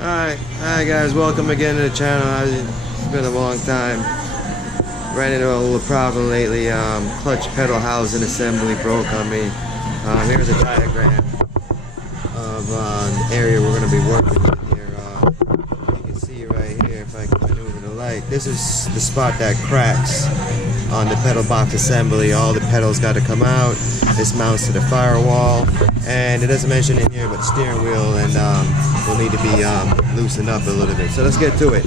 Hi guys, welcome again to the channel. It's been a long time. Ran into a little problem lately. Clutch pedal housing assembly broke on me. Here's a diagram of the area we're going to be working in here. You can see right here, if I can maneuver the light, this is the spot that cracks on the pedal box assembly. All the pedals got to come out. This mounts to the firewall, and it doesn't mention in here, but steering wheel and will need to be loosened up a little bit. So let's get to it.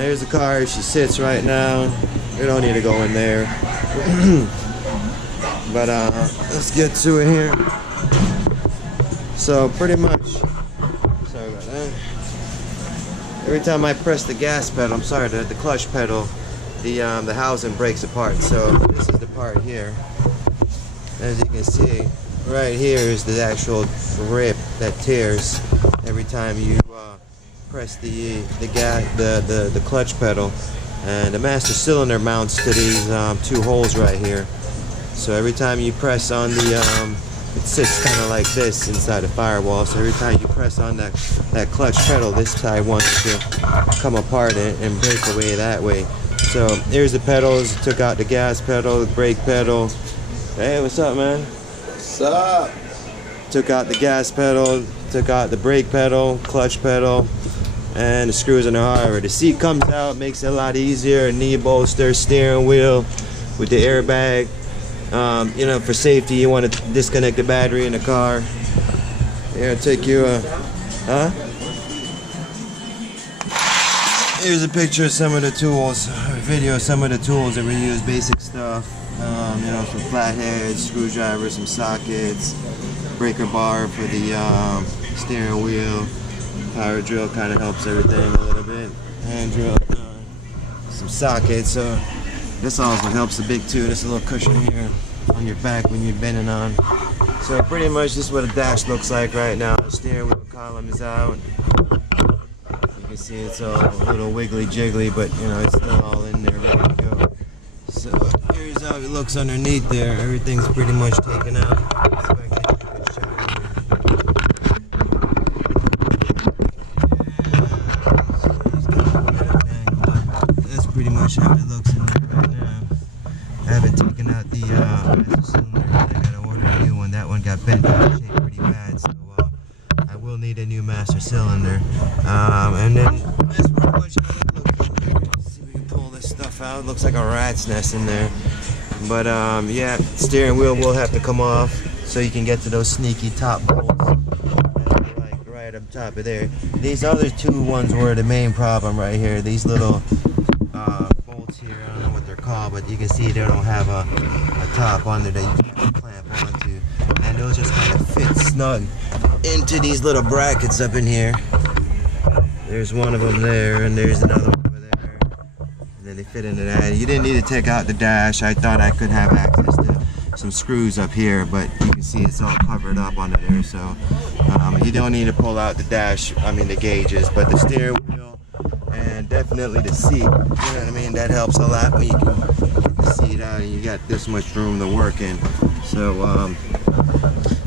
Here's the car. She sits right now. We don't need to go in there. But let's get to it here. So pretty much, sorry about that. Every time I press the gas pedal, the clutch pedal, the housing breaks apart. So this is the part here. As you can see, right here is the actual grip that tears every time you press the clutch pedal, and the master cylinder mounts to these two holes right here. So every time you press on the it sits kind of like this inside the firewall. So every time you press on that clutch pedal, this side wants to come apart and break away that way. So here's the pedals. Took out the gas pedal, the brake pedal. Hey, what's up, man? What's up? Took out the gas pedal, took out the brake pedal, clutch pedal, and the screws in the hardware. The seat comes out, makes it a lot easier. Knee bolster, steering wheel with the airbag. You know, for safety, you want to disconnect the battery in the car. Here, take you Here's a picture of some of the tools, video of some of the tools that we use, basic stuff. You know, some flatheads, screwdrivers, some sockets, breaker bar for the steering wheel, power drill kind of helps everything a little bit, hand drill, some sockets. So this also helps the big too. This little cushion here on your back when you're bending on. So pretty much this is what a dash looks like right now. The steering wheel column is out. You can see it's all a little wiggly jiggly, but you know, it's still all in there ready to go. So here's how it looks underneath there. Everything's pretty much taken out. So I can get you a good shot here. That's pretty much how it looks in there right now. I haven't taken out the master cylinder. I gotta order a new one. That one got bent out of shape pretty bad, so I will need a new master cylinder. And then that's pretty much how it looks. See if we can pull this stuff out. It looks like a rat's nest in there. But yeah, steering wheel will have to come off so you can get to those sneaky top bolts. Like right up top of there. These other two ones were the main problem right here. These little bolts here, I don't know what they're called, but you can see they don't have a top under that you can clamp onto. And those just kind of fit snug into these little brackets up in here. There's one of them there, and there's another one over there. And then they fit into that. You didn't need to take out the dash. I thought I could have access to some screws up here, but you can see it's all covered up under there. So you don't need to pull out the dash, the gauges, but the steering wheel and definitely the seat, you know what I mean? That helps a lot when you can get the seat out and you got this much room to work in. So I'm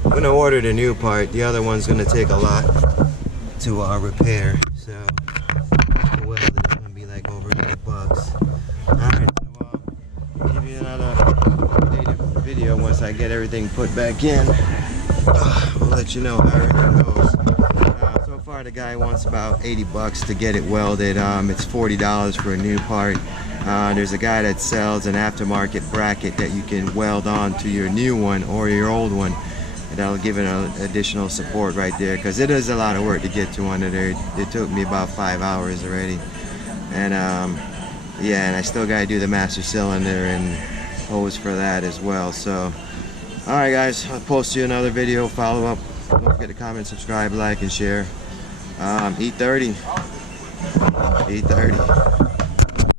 gonna order the new part. The other one's gonna take a lot to repair. So well, it's gonna be like over $80. Alright, so I'll give you another updated video once I get everything put back in. We'll let you know how everything goes. So far the guy wants about $80 to get it welded. It's $40 for a new part. There's a guy that sells an aftermarket bracket that you can weld on to your new one or your old one, and that'll give it an additional support right there, because it is a lot of work to get to under there. It took me about 5 hours already, and yeah, and I still got to do the master cylinder and hose for that as well. So alright guys, I'll post you another video, follow up. Don't forget to comment, subscribe, like, and share. E30.